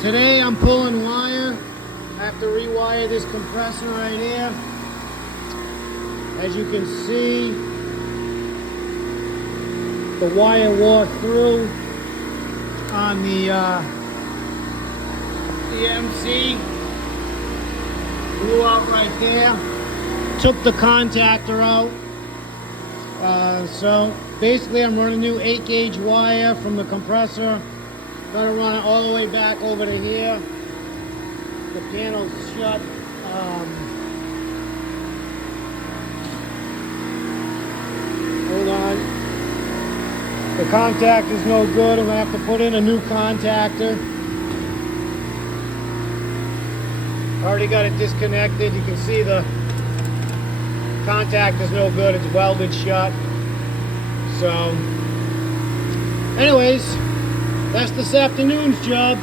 Today I'm pulling wire. I have to rewire this compressor right here. As you can see, the wire wore through on the MC. Blew out right there. Took the contactor out. So basically I'm running new 8-gauge wire from the compressor. Gonna run it all the way back over to here. The panel's shut. Hold on. The contactor's no good. I'm gonna have to put in a new contactor. Already got it disconnected. You can see the contactor's no good. It's welded shut. So, anyways, that's this afternoon's job.